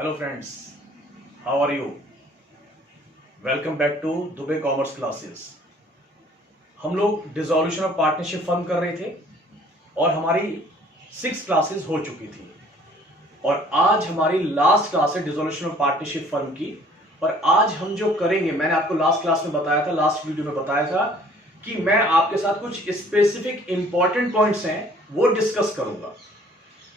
Hello friends, how are you? Welcome back to Dubey commerce classes. हम लोग dissolution of partnership firm कर रहे थे और हमारी 6 क्लासेस हो चुकी थी और आज हमारी लास्ट क्लास है डिसोल्यूशन ऑफ पार्टनरशिप फर्म की। और आज हम जो करेंगे, मैंने आपको लास्ट क्लास में बताया था, लास्ट वीडियो में बताया था कि मैं आपके साथ कुछ स्पेसिफिक इंपॉर्टेंट पॉइंट्स हैं वो डिस्कस करूंगा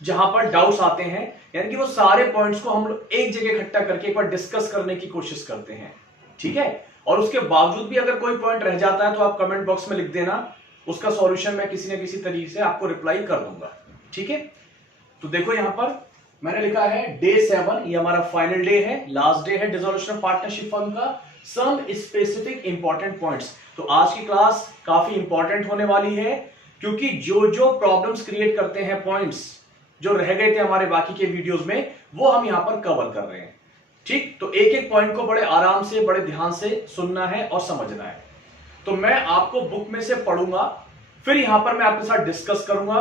जहां पर डाउट्स आते हैं, यानी कि वो सारे पॉइंट्स को हम लोग एक जगह इकट्ठा करके एक बार डिस्कस करने की कोशिश करते हैं। ठीक है, और उसके बावजूद भी अगर कोई पॉइंट रह जाता है तो आप कमेंट बॉक्स में लिख देना, उसका सॉल्यूशन मैं किसी न किसी तरीके से आपको रिप्लाई कर दूंगा। ठीक है, तो देखो यहां पर मैंने लिखा है डे 7, ये हमारा फाइनल डे है, लास्ट डे है डिसोल्यूशन ऑफ पार्टनरशिप फर्म का। Some specific important points. तो आज की क्लास काफी इंपॉर्टेंट होने वाली है क्योंकि जो जो प्रॉब्लम्स क्रिएट करते हैं, पॉइंट्स जो रह गए थे हमारे बाकी के वीडियोस में, वो हम यहां पर कवर कर रहे हैं। ठीक, तो एक एक पॉइंट को बड़े आराम से, बड़े ध्यान से सुनना है और समझना है। तो मैं आपको बुक में से पढ़ूंगा, फिर यहां पर मैं आपके साथ डिस्कस करूंगा।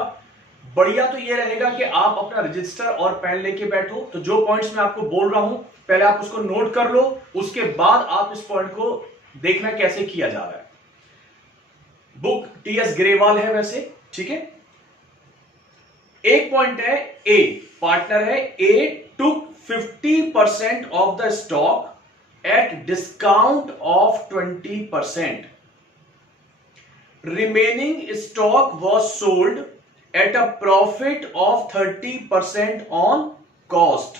बढ़िया तो ये रहेगा कि आप अपना रजिस्टर और पेन लेके बैठो, तो जो पॉइंट्स मैं आपको बोल रहा हूं पहले आप उसको नोट कर लो, उसके बाद आप इस पॉइंट को देखना कैसे किया जा रहा है। बुक टीएस ग्रेवाल है वैसे। ठीक है, एक पॉइंट है ए, पार्टनर है ए टुक 50% of the stock at discount of 20%. Remaining stock was sold at a profit of 30% on cost.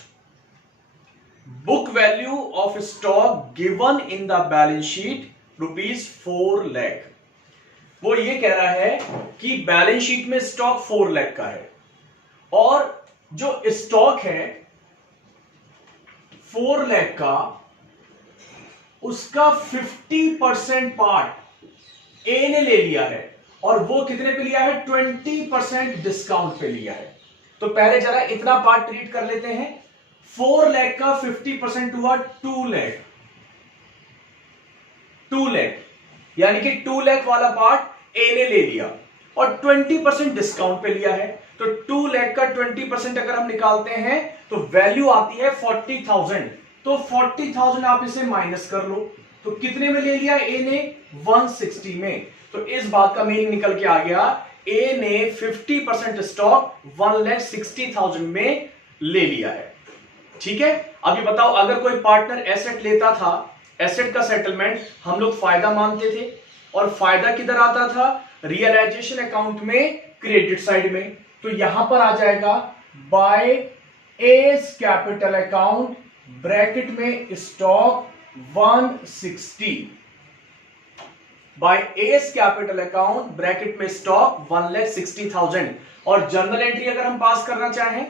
Book value of stock given in the balance sheet ₹4 lakh. वो ये कह रहा है कि बैलेंस शीट में स्टॉक 4 लाख का है और जो स्टॉक है 4 लाख का, उसका 50% पार्ट ए ने ले लिया है और वो कितने पे लिया है? 20% डिस्काउंट पे लिया है। तो पहले जरा इतना पार्ट ट्रीट कर लेते हैं। 4 लाख का 50% हुआ 2 लाख। 2 लाख यानी कि 2 लाख वाला पार्ट ए ने ले लिया और 20% डिस्काउंट पे लिया है। तो 2 लाख का 20% अगर हम निकालते हैं तो वैल्यू आती है 40,000। तो 40,000 आप इसे माइनस कर लो, तो कितने में ले लिया ए ने? 160 में। तो इस बात का मीनिंग निकल के आ गया, ए ने 50% स्टॉक 1,60,000 में ले लिया है। ठीक है, अब ये बताओ, अगर कोई पार्टनर एसेट लेता था, एसेट का सेटलमेंट हम लोग फायदा मानते थे और फायदा किधर आता था? रियलाइजेशन अकाउंट में, क्रेडिट साइड में। तो यहां पर आ जाएगा by S capital account bracket में stock 160, by S capital account bracket में स्टॉक 1,60,000। और जर्नल एंट्री अगर हम पास करना चाहें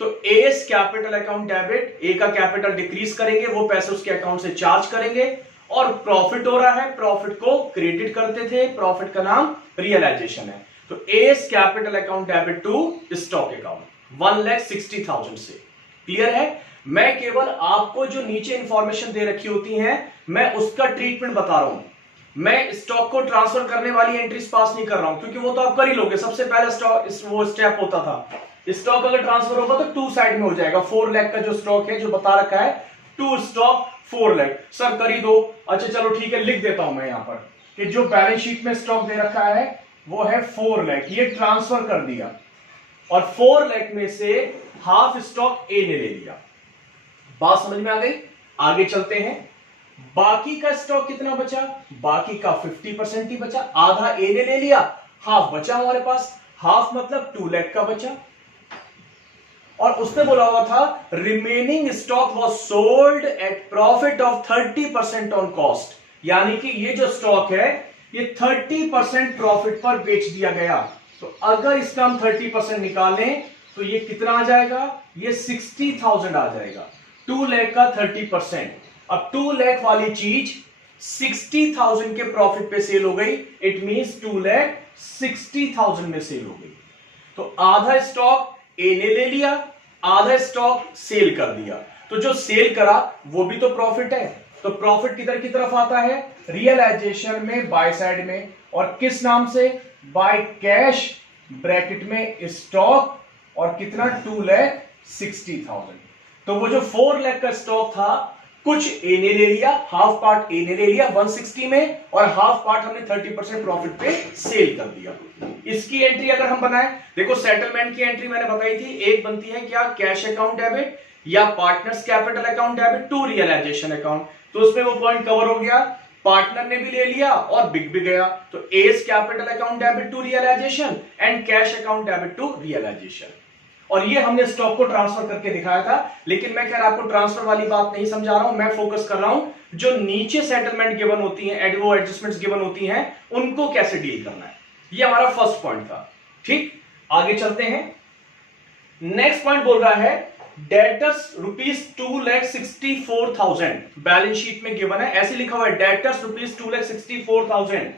तो एस कैपिटल अकाउंट डेबिट, ए का कैपिटल डिक्रीज करेंगे, वो पैसे उसके अकाउंट से चार्ज करेंगे और प्रॉफिट हो रहा है, प्रॉफिट को क्रेडिट करते थे, प्रॉफिट का नाम रियलाइजेशन है। तो A's capital account debit to stock account 1,60,000 से। क्लियर है? मैं केवल आपको जो नीचे इंफॉर्मेशन दे रखी होती है मैं उसका ट्रीटमेंट बता रहा हूं। मैं स्टॉक को ट्रांसफर करने वाली एंट्रीज पास नहीं कर रहा हूं क्योंकि वो तो आप कर ही लोगे। सबसे पहला स्टॉक वो स्टेप होता था, स्टॉक अगर ट्रांसफर होगा तो 2 साइड में हो जाएगा। 4 लाख का जो स्टॉक है, जो बता रखा है 2 स्टॉक 4 लाख, सर कर ही दो। अच्छा चलो ठीक है, लिख देता हूं मैं यहां पर कि जो बैलेंस शीट में स्टॉक दे रखा है वो है 4 लाख, ये ट्रांसफर कर दिया और 4 लाख में से हाफ स्टॉक ए ने ले लिया। बात समझ में आ गई? आगे चलते हैं। बाकी का स्टॉक कितना बचा? बाकी का 50% ही बचा। आधा ए ने ले लिया, हाफ बचा हमारे पास। हाफ मतलब 2 लाख का बचा और उसने बोला हुआ था remaining stock was sold at profit of 30% on cost, यानी कि ये जो स्टॉक है ये 30% प्रॉफिट पर बेच दिया गया। तो अगर इसका हम 30% निकालें तो ये कितना आ जाएगा? ये 60,000 आ जाएगा। 2 लाख का 30%। अब 2 लाख वाली चीज 60,000 के प्रॉफिट पे सेल हो गई, इट मींस 2,60,000 में सेल हो गई। तो आधा स्टॉक ए ने ले लिया, आधा स्टॉक सेल कर दिया। तो जो सेल करा वो भी तो प्रॉफिट है। तो प्रॉफिट किधर की तरफ आता है? रियलाइजेशन में, बाय साइड में। और किस नाम से? बाय कैश ब्रैकेट में स्टॉक और कितना? 2,60,000। तो वो जो 4 लाख का स्टॉक था, कुछ ए ने ले लिया, हाफ पार्ट ए ने ले लिया 160 में, और हाफ पार्ट हमने 30% प्रॉफिट पे सेल कर दिया। इसकी एंट्री अगर हम बनाए, देखो सेटलमेंट की एंट्री मैंने बताई थी, एक बनती है क्या, कैश अकाउंट डेबिट या partners capital account debit to realisation account. तो उसमें वो पॉइंट कवर हो गया, पार्टनर ने भी ले लिया और बिक भी गया, तो A's capital account debit to realisation and cash account debit to realisation. और ये हमने स्टॉक को ट्रांसफर करके दिखाया था, लेकिन मैं खैर आपको ट्रांसफर वाली बात नहीं समझा रहा हूं, मैं फोकस कर रहा हूं जो नीचे सेटलमेंट गिवन होती हैं, वो एडजस्टमेंट्स गिवन होती हैं, उनको कैसे डील करना है। ये हमारा फर्स्ट पॉइंट था। ठीक, आगे चलते हैं। नेक्स्ट पॉइंट बोल रहा है डेटर्स ₹2,64,000 बैलेंस शीट में गिवन है, ऐसे लिखा हुआ है debtors ₹2,64,000,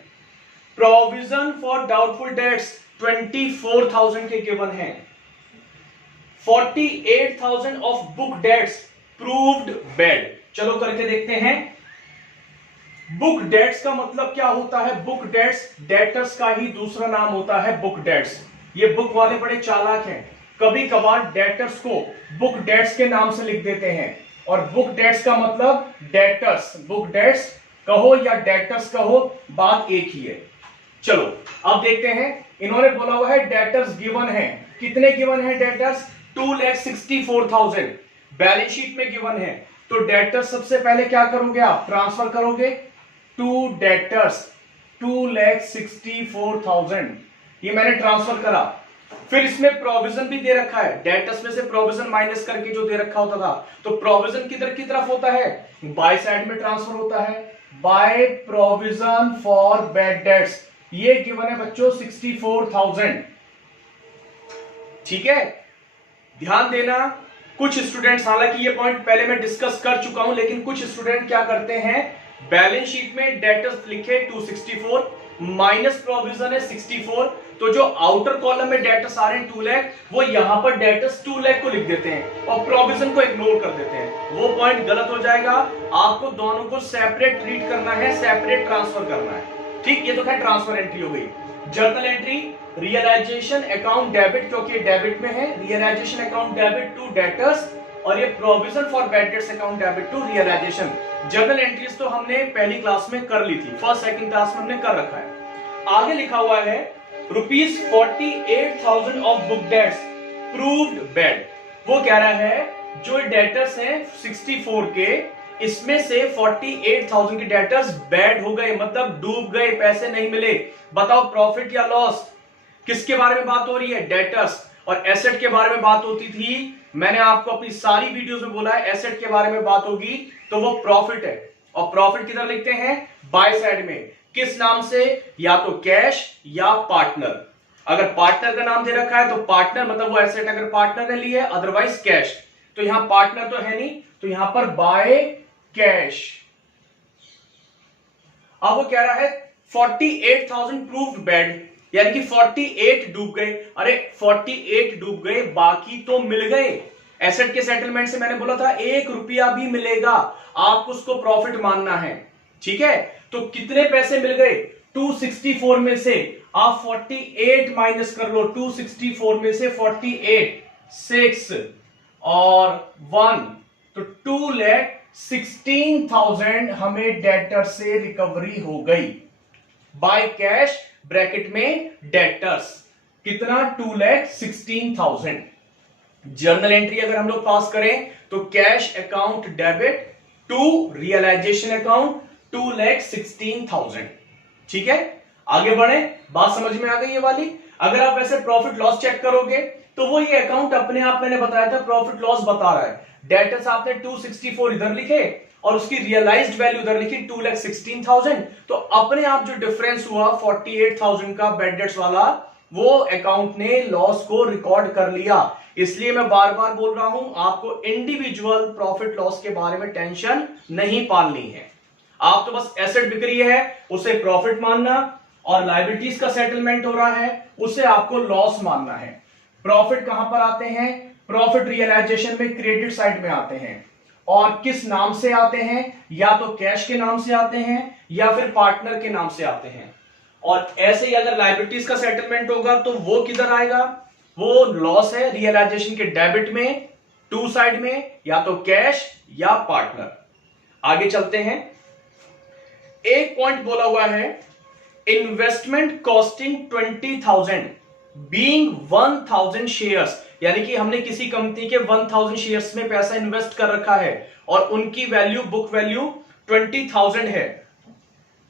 provision for doubtful debts 24,000 के गिवन है, 48,000 of book debts proved bad. चलो करके देखते हैं। बुक डेट्स का मतलब क्या होता है, बुक डेट्स डेटर्स का ही दूसरा नाम होता है बुक डेट्स। ये बुक वाले बड़े चालाक हैं, कभी कभार डेटर्स को बुक डेट्स के नाम से लिख देते हैं, और बुक डेट्स का मतलब डेटर्स, बुक डेट्स कहो या डेटर्स कहो, बात एक ही है। चलो अब देखते हैं, इन्होंने बोला हुआ है डेटर्स गिवन है, कितने गिवन है डेटर्स, 2,64,000 बैलेंस शीट में गिवन है। तो डेटर्स सबसे पहले क्या करोगे आप, ट्रांसफर करोगे टू डेटर्स 2,64,000, ये मैंने ट्रांसफर करा। फिर इसमें प्रोविजन भी दे रखा है, डेटर्स में से प्रोविजन माइनस करके जो दे रखा होता था, तो प्रोविजन किधर की तरफ होता है, बाय साइड में ट्रांसफर होता है, by provision for bad dates, ये गिवन है बच्चों 64,000। ठीक है, ध्यान देना, कुछ स्टूडेंट्स, हालांकि ये पॉइंट पहले मैं डिस्कस कर चुका हूं, लेकिन कुछ स्टूडेंट क्या करते हैं, बैलेंस शीट में डेटर्स लिखे 264 माइनस प्रोविजन है 64, तो जो आउटर कॉलम में डेटर्स आ रहे हैं 2 लाख, वो यहां पर डेटर्स 2 लाख को लिख देते हैं और प्रोविजन को इग्नोर कर देते हैं। वो पॉइंट गलत हो जाएगा, आपको दोनों को सेपरेट ट्रीट करना है, सेपरेट ट्रांसफर करना है। ठीक, ये तो खैर ट्रांसफर एंट्री हो गई। Journal entry realisation account debit, क्योंकि डेबिट में है, realisation account debit to debtors, और ये provision for bad debts account debit to realisation. Journal entries तो हमने पहली क्लास में कर ली थी, फर्स्ट सेकंड क्लास में हमने कर रखा है। आगे लिखा हुआ है ₹48,000 of book debts proved bad. वो कह रहा है जो डेटर्स हैं 64 के, इसमें से 48,000 के डेटर्स बैड हो गए, मतलब डूब गए, पैसे नहीं मिले। बताओ प्रॉफिट या लॉस, किसके बारे में बात हो रही है, डेटर्स। और एसेट के बारे में बात होती थी, मैंने आपको अपनी सारी वीडियोस में बोला है, एसेट के बारे में बात होगी तो वो प्रॉफिट है, और प्रॉफिट किधर लिखते हैं, बाय साइड में, किस नाम से, या तो कैश या पार्टनर। अगर पार्टनर का नाम दे रखा है तो पार्टनर, मतलब वो एसेट अगर पार्टनर ने ली है, अदरवाइज कैश। तो यहां पार्टनर तो है नहीं, तो यहां पर बाय कैश। अब वो कह रहा है 48,000 प्रूव्ड बैड, यानी कि 48 डूब गए। अरे 48 डूब गए, बाकी तो मिल गए। एसेट के सेटलमेंट से मैंने बोला था ₹1 भी मिलेगा, आपको उसको प्रॉफिट मानना है। ठीक है, तो कितने पैसे मिल गए, 264 में से आप 48 माइनस कर लो, 264 में से 48, 6 और 1, तो 2,16,000 हमें डेटर से रिकवरी हो गई बाय कैश, ब्रैकेट में डेटर्स, कितना, 2,16,000। जर्नल एंट्री अगर हम लोग पास करें तो cash account debit to realisation account 2,16,000। ठीक है, आगे बढ़े, बात समझ में आ गई ये वाली। अगर आप ऐसे प्रॉफिट लॉस चेक करोगे तो वो ये अकाउंट अपने आप, मैंने बताया था, प्रॉफिट लॉस बता रहा है। डेटर्स आपने 264 इधर लिखे और उसकी रियलाइज्ड वैल्यू उधर लिखी 2,16,000, तो अपने आप जो डिफरेंस हुआ 48,000 का बैड डेट्स वाला, वो अकाउंट ने लॉस को रिकॉर्ड कर लिया। इसलिए मैं बार बार बोल रहा हूं, आपको इंडिविजुअल प्रॉफिट लॉस के बारे में टेंशन नहीं पालनी है। आप तो बस एसेट बिक रही है उसे प्रॉफिट मानना, और लायबिलिटीज का सेटलमेंट हो रहा है उसे आपको लॉस मानना है। प्रॉफिट कहां पर आते हैं, प्रॉफिट रियलाइजेशन में क्रेडिट साइड में आते हैं, और किस नाम से आते हैं, या तो कैश के नाम से आते हैं या फिर पार्टनर के नाम से आते हैं। और ऐसे ही अगर लायबिलिटीज का सेटलमेंट होगा तो वो किधर आएगा, वो लॉस है रियलाइजेशन के डेबिट में टू साइड में या तो कैश या पार्टनर। आगे चलते हैं, एक पॉइंट बोला हुआ है इन्वेस्टमेंट कॉस्टिंग 20,000 बीइंग 1,000 शेयर्स, यानी कि हमने किसी कंपनी के 1,000 शेयर्स में पैसा इन्वेस्ट कर रखा है और उनकी वैल्यू, बुक वैल्यू 20,000 है।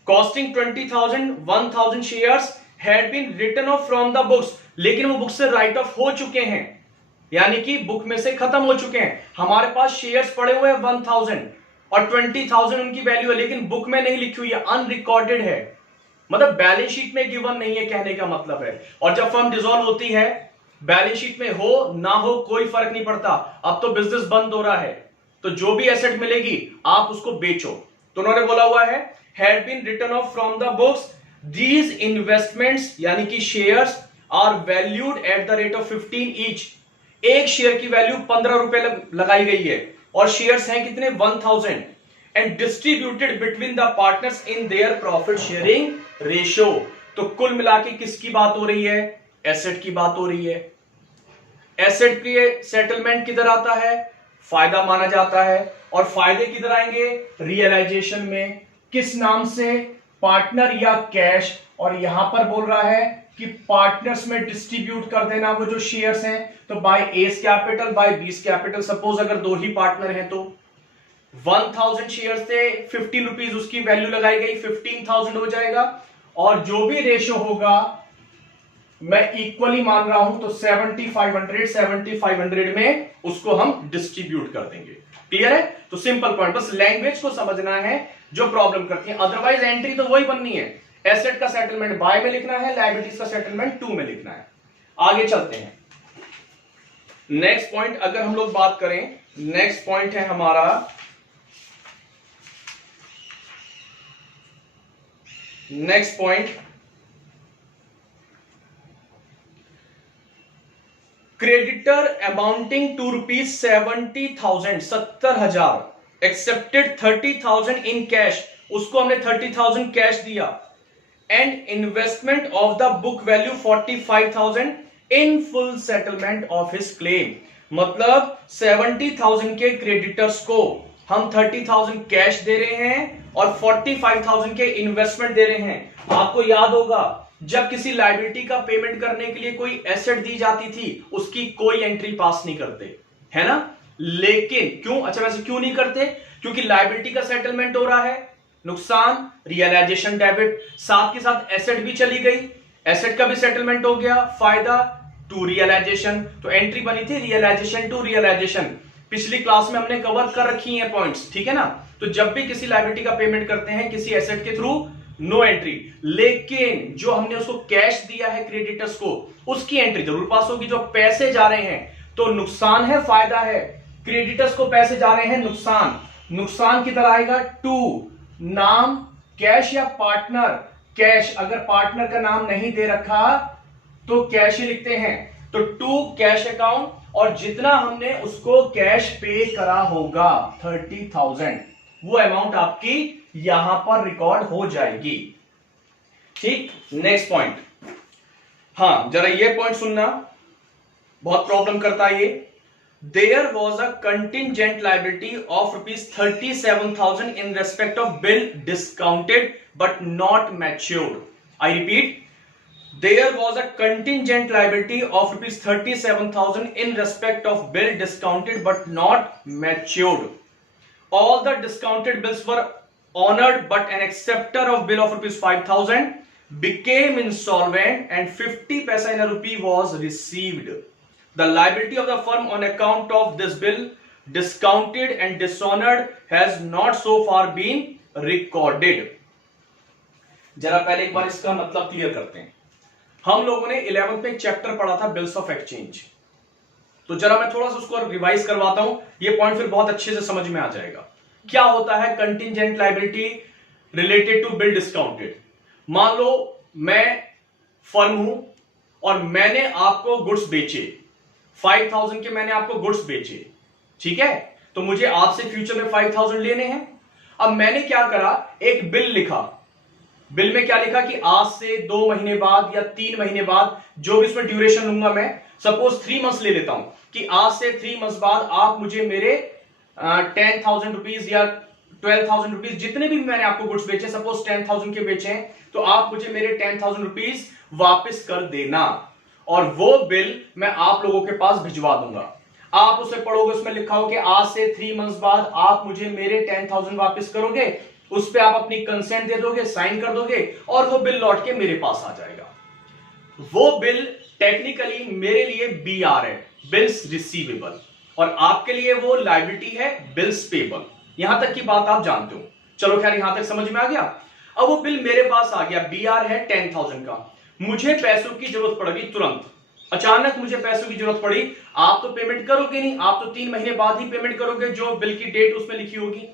Costing 20,000, 1,000 shares had been written off from the books, लेकिन वो बुक से राइट ऑफ हो चुके हैं, यानी कि बुक में से खत्म हो चुके हैं। हमारे पास शेयर्स पड़े हुए हैं 1,000 और 20,000 उनकी वैल्यू है, लेकिन बुक में नहीं लिखी हुई है, अनरिकॉर्डेड है, मतलब बैलेंस शीट में गिवन नहीं है, कहने का मतलब है। और जब फर्म डिसॉल्व होती है, बैलेंस शीट में हो ना हो कोई फर्क नहीं पड़ता, अब तो बिजनेस बंद हो रहा है, तो जो भी एसेट मिलेगी आप उसको बेचो। तो उन्होंने बोला हुआ है had been written off from the books, these investments यानी कि shares are valued at the rate of 15 each, एक शेयर की वैल्यू 15 रुपए लगाई गई है और शेयर्स हैं कितने 1,000 and distributed between the partners in their profit sharing ratio. तो कुल मिला के किसकी बात हो रही है, एसेट की बात हो रही है। एसेट के सेटलमेंट किधर आता है, फायदा माना जाता है, और फायदे किधर आएंगे, रियलाइजेशन में। किस नाम से, पार्टनर या कैश, और यहां पर बोल रहा है कि पार्टनर्स में डिस्ट्रीब्यूट कर देना वो जो शेयर्स हैं, तो बाय एस कैपिटल बाय बीस कैपिटल। सपोज अगर दो ही पार्टनर हैं तो 1,000 शेयर्स थे, 15 रुपीज उसकी वैल्यू लगाई गई, 15,000 हो जाएगा, और जो भी रेशियो होगा मैं इक्वली मान रहा हूं, तो 7,500 में उसको हम डिस्ट्रीब्यूट कर देंगे। क्लियर है? तो सिंपल पॉइंट, बस लैंग्वेज को समझना है जो प्रॉब्लम करती है, अदरवाइज एंट्री तो वही बननी है। एसेट का सेटलमेंट बाय में लिखना है, लायबिलिटीज का सेटलमेंट टू में लिखना है। आगे चलते हैं, नेक्स्ट पॉइंट अगर हम लोग बात करें, नेक्स्ट पॉइंट है हमारा next point creditor amounting to ₹70,000 70,000 accepted 30,000 in cash, उसको हमने 30,000 कैश दिया, and investment of the book value 45,000 in full settlement of his claim. मतलब 70,000 के क्रेडिटर्स को हम 30,000 कैश दे रहे हैं और 45,000 के इन्वेस्टमेंट दे रहे हैं। आपको याद होगा जब किसी लायबिलिटी का पेमेंट करने के लिए कोई एसेट दी जाती थी, उसकी कोई एंट्री पास नहीं करते, है ना। लेकिन क्यों, अच्छा वैसे क्यों नहीं करते, क्योंकि लायबिलिटी का सेटलमेंट हो रहा है, नुकसान रियलाइजेशन डेबिट, साथ के साथ एसेट भी चली गई, एसेट का भी सेटलमेंट हो गया, फायदा टू रियलाइजेशन, तो एंट्री बनी थी रियलाइजेशन टू रियलाइजेशन। पिछली क्लास में हमने कवर कर रखी है पॉइंट्स, ठीक है ना। तो जब भी किसी लायबिलिटी का पेमेंट करते हैं किसी एसेट के थ्रू, नो एंट्री, लेकिन जो हमने उसको कैश दिया है क्रेडिटर्स को, उसकी एंट्री जरूर पास होगी। जो पैसे जा रहे हैं तो नुकसान है फायदा है, क्रेडिटर्स को पैसे जा रहे हैं नुकसान, नुकसान किधर आएगा, टू नाम कैश या पार्टनर, कैश, अगर पार्टनर का नाम नहीं दे रखा तो कैश ही लिखते हैं, तो टू कैश अकाउंट, और जितना हमने उसको कैश पे करा होगा 30,000, वो अमाउंट आपकी यहां पर रिकॉर्ड हो जाएगी। ठीक, नेक्स्ट पॉइंट, हाँ जरा ये पॉइंट सुनना, बहुत प्रॉब्लम करता है ये। There was a contingent liability of ₹37,000 in respect of bill discounted but not matured. I repeat, there was a contingent liability of ₹37,000 in respect of bill discounted but not matured. All the discounted bills were honored, but an acceptor of bill of ₹5,000 became insolvent and 50 paisa in a rupee was received. The liability of the firm on account of this bill, discounted and dishonored, has not so far been recorded. जरा पहले एक बार इसका मतलब clear करते हैं। हम लोगों ने 11th में चैप्टर पढ़ा था बिल्स ऑफ एक्सचेंज, तो जरा मैं थोड़ा सा उसको रिवाइज करवाता हूं, ये पॉइंट फिर बहुत अच्छे से समझ में आ जाएगा। क्या होता है contingent liability related to bill discounted. मान लो मैं फर्म हूं और मैंने आपको गुड्स बेचे, 5,000 के मैंने आपको गुड्स बेचे, ठीक है, तो मुझे आपसे फ्यूचर में 5,000 लेने हैं। अब मैंने क्या करा, एक बिल लिखा, बिल में क्या लिखा कि आज से 2 महीने बाद या 3 महीने बाद, जो भी इसमें ड्यूरेशन लूंगा मैं, सपोज 3 मंथ्स ले लेता हूं कि आज से 3 मंथ्स बाद आप मुझे मेरे 10,000 रुपीज या 12,000 रुपीज, जितने भी मैंने आपको गुड्स बेचे, सपोज 10,000 के बेचे हैं, तो आप मुझे मेरे 10,000 रुपीज वापस कर देना, और वो बिल मैं आप लोगों के पास भिजवा दूंगा। आप उसे पढ़ोगे, उसमें लिखा हो कि आज से 3 मंथ्स बाद आप मुझे मेरे 10,000 वापस करोगे, उस पर आप अपनी कंसेंट दे दोगे, साइन कर दोगे, और वो बिल लौट के मेरे पास आ जाएगा। वो बिल टेक्निकली मेरे लिए BR है, बिल्स रिसीवेबल, और आपके लिए वो लायबिलिटी है, बिल्स पेबल। यहां तक की बात आप जानते हो। चलो खैर, यहां तक समझ में आ गया। अब वो बिल मेरे पास आ गया, BR है 10,000 का, मुझे पैसों की जरूरत पड़ गई तुरंत, अचानक मुझे पैसों की जरूरत पड़ी। आप तो पेमेंट करोगे नहीं, आप तो 3 महीने बाद ही पेमेंट करोगे, जो बिल की डेट उसमें लिखी होगी।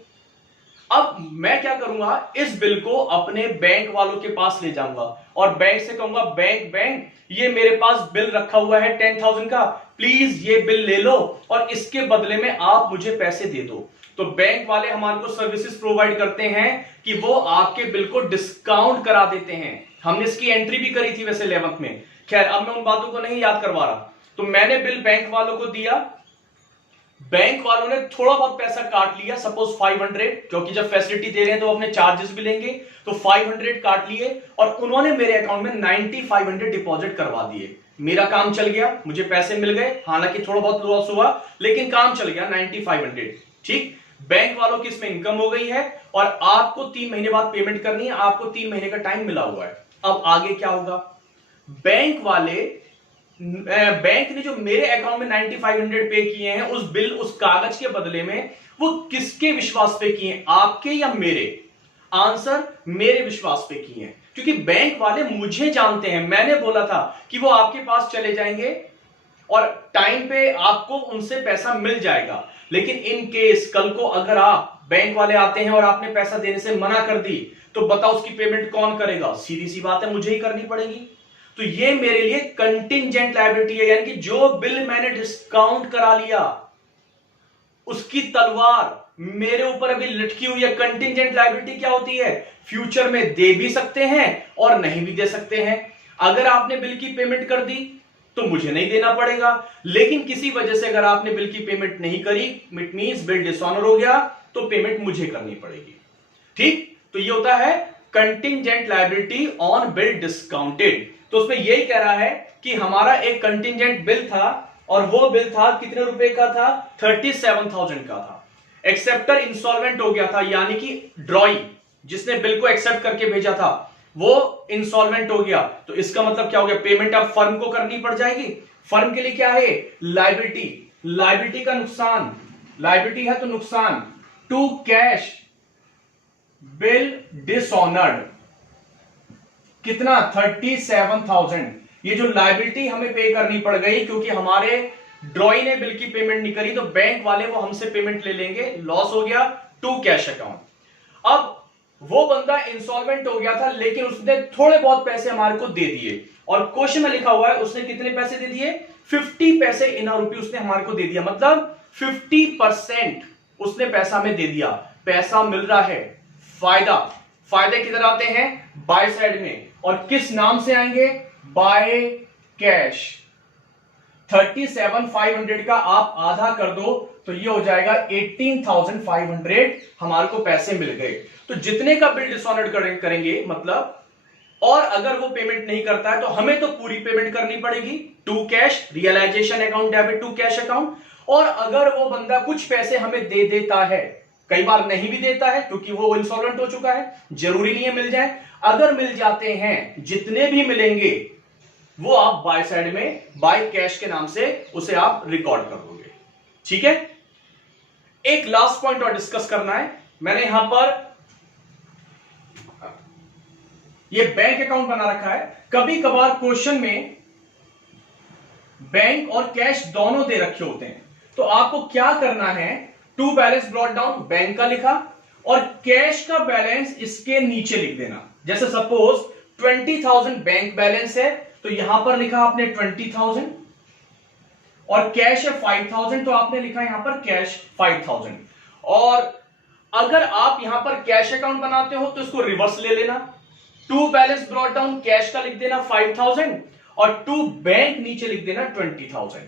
अब मैं क्या करूंगा, इस बिल को अपने बैंक वालों के पास ले जाऊंगा और बैंक से कहूंगा, बैंक ये मेरे पास बिल रखा हुआ है 10,000 का, प्लीज ये बिल ले लो और इसके बदले में आप मुझे पैसे दे दो। तो बैंक वाले हमारे को सर्विसेज प्रोवाइड करते हैं कि वो आपके बिल को डिस्काउंट करा देते हैं। हमने इसकी एंट्री भी करी थी वैसे 11th में। खैर, अब मैं उन बातों को नहीं याद करवा रहा। तो मैंने बिल बैंक वालों को दिया, बैंक वालों ने थोड़ा बहुत पैसा काट लिया, सपोज 500, क्योंकि जब फैसिलिटी दे रहे हैं तो अपने चार्जेस भी लेंगे, तो 500 काट लिए और उन्होंने मेरे अकाउंट में 9500 डिपॉजिट करवा दिए। मेरा काम चल गया, मुझे पैसे मिल गए, हालांकि थोड़ा बहुत लॉस हुआ, लेकिन काम चल गया 9500। ठीक, बैंक वालों की इसमें इनकम हो गई है और आपको 3 महीने बाद पेमेंट करनी है, आपको 3 महीने का टाइम मिला हुआ है। अब आगे क्या होगा, बैंक ने जो मेरे अकाउंट में 9500 पे किए हैं, उस बिल, उस कागज के बदले में, वो किसके विश्वास पे किए हैं, आपके या मेरे? आंसर, मेरे विश्वास पे किए हैं, क्योंकि बैंक वाले मुझे जानते हैं। मैंने बोला था कि वो आपके पास चले जाएंगे और टाइम पे आपको उनसे पैसा मिल जाएगा। लेकिन इन केस कल को अगर आप, बैंक वाले आते हैं और आपने पैसा देने से मना कर दी, तो बताओ उसकी पेमेंट कौन करेगा? सीधी सी बात है, मुझे ही करनी पड़ेगी। तो ये मेरे लिए कंटिंजेंट लायबिलिटी है, यानी कि जो बिल मैंने डिस्काउंट करा लिया, उसकी तलवार मेरे ऊपर अभी लटकी हुई है। कंटिंजेंट लायबिलिटी क्या होती है? फ्यूचर में दे भी सकते हैं और नहीं भी दे सकते हैं। अगर आपने बिल की पेमेंट कर दी तो मुझे नहीं देना पड़ेगा, लेकिन किसी वजह से अगर आपने बिल की पेमेंट नहीं करी, इट मींस बिल डिसऑनर हो गया, तो पेमेंट मुझे करनी पड़ेगी। ठीक, तो ये होता है contingent liability on bill discounted. तो उसमें यही कह रहा है कि हमारा एक कंटिंजेंट बिल था और वो बिल था कितने रुपए का था? 37,000 का था। एक्सेप्टर इंसॉल्वेंट हो गया था, यानी कि ड्रॉई जिसने बिल को एक्सेप्ट करके भेजा था वो इंसॉल्वेंट हो गया। तो इसका मतलब क्या हो गया? पेमेंट अब फर्म को करनी पड़ जाएगी। फर्म के लिए क्या है? लायबिलिटी, लायबिलिटी का नुकसान, लायबिलिटी है तो नुकसान, टू कैश बिल डिसऑनर्ड, कितना? 37,000। ये जो लायबिलिटी हमें पे करनी पड़ गई क्योंकि हमारे ड्रॉई ने बिल की पेमेंट नहीं करी, तो बैंक वाले वो हमसे पेमेंट ले लेंगे, लॉस हो गया, टू कैश अकाउंट। अब वो बंदा इंसॉल्वेंट हो गया था, लेकिन उसने थोड़े बहुत पैसे हमारे को दे दिए, और क्वेश्चन में लिखा हुआ है उसने कितने पैसे दे दिए? 50 पैसे इन रुपी उसने हमारे को दे दिया, मतलब 50% उसने पैसा हमें दे दिया। पैसा मिल रहा है, फायदा, फायदे किधर आते हैं? बाय साइड में, और किस नाम से आएंगे? By cash. 37,500 का आप आधा कर दो तो ये हो जाएगा 18,500, हमारे को पैसे मिल गए। तो जितने का बिल डिसऑनर्ड करेंगे मतलब, और अगर वो पेमेंट नहीं करता है तो हमें तो पूरी पेमेंट करनी पड़ेगी, to cash, realisation account debit to cash account. और अगर वो बंदा कुछ पैसे हमें दे देता है, कई बार नहीं भी देता है क्योंकि वो इंसॉल्वेंट हो चुका है, जरूरी नहीं है मिल जाए, अगर मिल जाते हैं, जितने भी मिलेंगे वो आप बाय साइड में, बाय कैश के नाम से उसे आप रिकॉर्ड कर दोगे। ठीक है, एक लास्ट पॉइंट और डिस्कस करना है। मैंने यहां पर ये बैंक अकाउंट बना रखा है। कभी कभार क्वेश्चन में बैंक और कैश दोनों दे रखे होते हैं, तो आपको क्या करना है? To balance brought down, bank का लिखा और कैश का बैलेंस इसके नीचे लिख देना। जैसे सपोज 20,000 बैंक बैलेंस है, तो यहां पर लिखा आपने 20,000, और कैश है 5,000, तो आपने लिखा यहां पर कैश 5,000। और अगर आप यहां पर कैश अकाउंट बनाते हो तो इसको रिवर्स ले लेना, to balance brought down, cash का लिख देना 5,000 और टू बैंक नीचे लिख देना 20,000।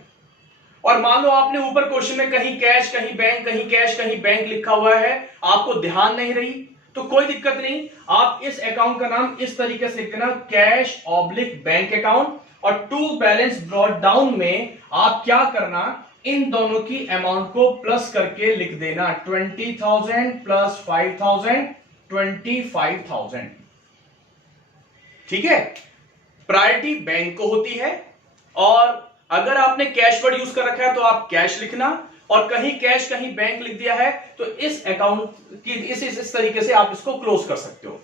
और मान लो आपने ऊपर क्वेश्चन में कहीं कैश कहीं बैंक, कहीं कैश कहीं बैंक लिखा हुआ है, आपको ध्यान नहीं रही तो कोई दिक्कत नहीं, आप इस अकाउंट का नाम इस तरीके से लिख देना, कैश ऑब्लिक बैंक अकाउंट। और टू बैलेंस ब्रॉट डाउन में आप क्या करना, इन दोनों की अमाउंट को प्लस करके लिख देना, 20,000 प्लस 5,000 25,000। ठीक है, प्रायोरिटी बैंक को होती है, और अगर आपने कैश वर्ड यूज कर रखा है तो आप कैश लिखना, और कहीं कैश कहीं बैंक लिख दिया है तो इस अकाउंट की इस तरीके से आप इसको क्लोज कर सकते हो।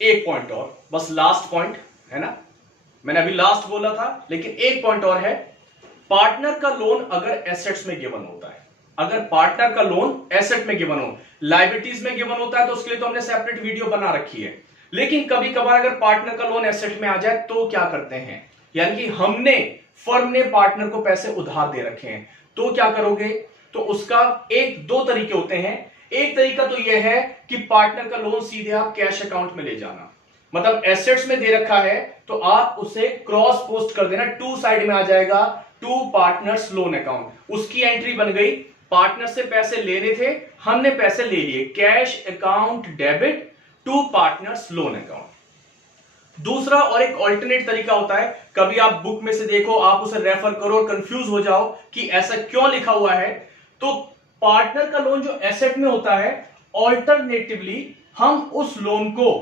एक पॉइंट और, बस लास्ट पॉइंट है ना, मैंने अभी लास्ट बोला था लेकिन एक पॉइंट और है, पार्टनर का लोन अगर एसेट्स में गिवन होता है, अगर पार्टनर का लोन एसेट में गिवन हो, लायबिलिटीज में गिवन होता है तो उसके लिए तो हमने सेपरेट वीडियो बना रखी है, लेकिन कभी कभार अगर पार्टनर का लोन एसेट में आ जाए तो क्या करते हैं, यानी कि हमने फर्म ने पार्टनर को पैसे उधार दे रखे हैं तो क्या करोगे, तो उसका एक दो तरीके होते हैं। एक तरीका तो यह है कि पार्टनर का लोन सीधे आप कैश अकाउंट में ले जाना, मतलब एसेट्स में दे रखा है तो आप उसे क्रॉस पोस्ट कर देना, टू साइड में आ जाएगा, टू पार्टनर्स लोन अकाउंट, उसकी एंट्री बन गई, पार्टनर से पैसे लेने थे, हमने पैसे ले लिए, cash account debit to partners loan account. दूसरा और एक ऑल्टरनेट तरीका होता है, कभी आप बुक में से देखो, आप उसे रेफर करो और कंफ्यूज हो जाओ कि ऐसा क्यों लिखा हुआ है, तो पार्टनर का लोन जो एसेट में होता है, ऑल्टरनेटिवली हम उस लोन को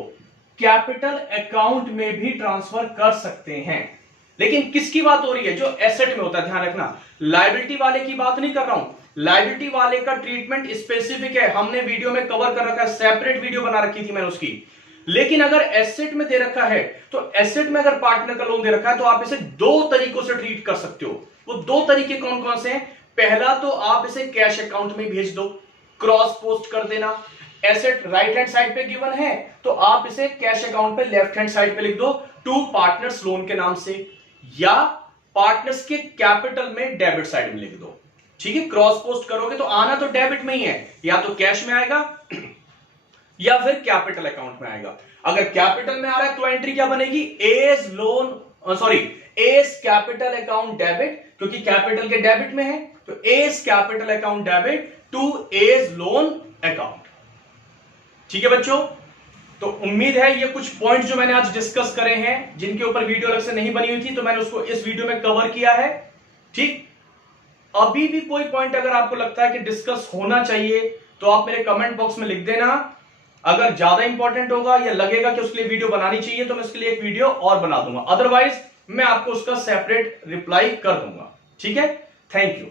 कैपिटल अकाउंट में भी ट्रांसफर कर सकते हैं। लेकिन किसकी बात हो रही है, जो एसेट में होता है, ध्यान रखना, लायबिलिटी वाले की बात नहीं कर रहा हूं, लायबिलिटी वाले का ट्रीटमेंट स्पेसिफिक है, हमने वीडियो में कवर कर रखा है, सेपरेट वीडियो बना रखी थी मैंने उसकी। लेकिन अगर एसेट में दे रखा है तो एसेट में अगर पार्टनर का लोन दे रखा है तो आप इसे दो तरीकों से ट्रीट कर सकते हो। वो दो तरीके कौन कौन से हैं, पहला तो आप इसे कैश अकाउंट में भेज दो, क्रॉस पोस्ट कर देना, एसेट राइट हैंड साइड पे गिवन है तो आप इसे कैश अकाउंट पे लेफ्ट हैंड साइड पे लिख दो, टू पार्टनर्स लोन के नाम से, या पार्टनर्स के कैपिटल में डेबिट साइड में लिख दो। ठीक है, क्रॉस पोस्ट करोगे तो आना तो डेबिट में ही है, या तो कैश में आएगा या फिर कैपिटल अकाउंट में आएगा। अगर कैपिटल में आ रहा है तो एंट्री क्या बनेगी, A's loan sorry A's capital account debit, क्योंकि कैपिटल के डेबिट में है तो A's capital account debit to A's loan account. ठीक है बच्चों, तो उम्मीद है ये कुछ पॉइंट जो मैंने आज डिस्कस करे हैं, जिनके ऊपर वीडियो अलग से नहीं बनी हुई थी तो मैंने उसको इस वीडियो में कवर किया है। ठीक, अभी भी कोई पॉइंट अगर आपको लगता है कि डिस्कस होना चाहिए तो आप मेरे कमेंट बॉक्स में लिख देना, अगर ज्यादा इंपॉर्टेंट होगा या लगेगा कि उसके लिए वीडियो बनानी चाहिए तो मैं उसके लिए एक वीडियो और बना दूंगा, अदरवाइज मैं आपको उसका सेपरेट रिप्लाई कर दूंगा। ठीक है, थैंक यू।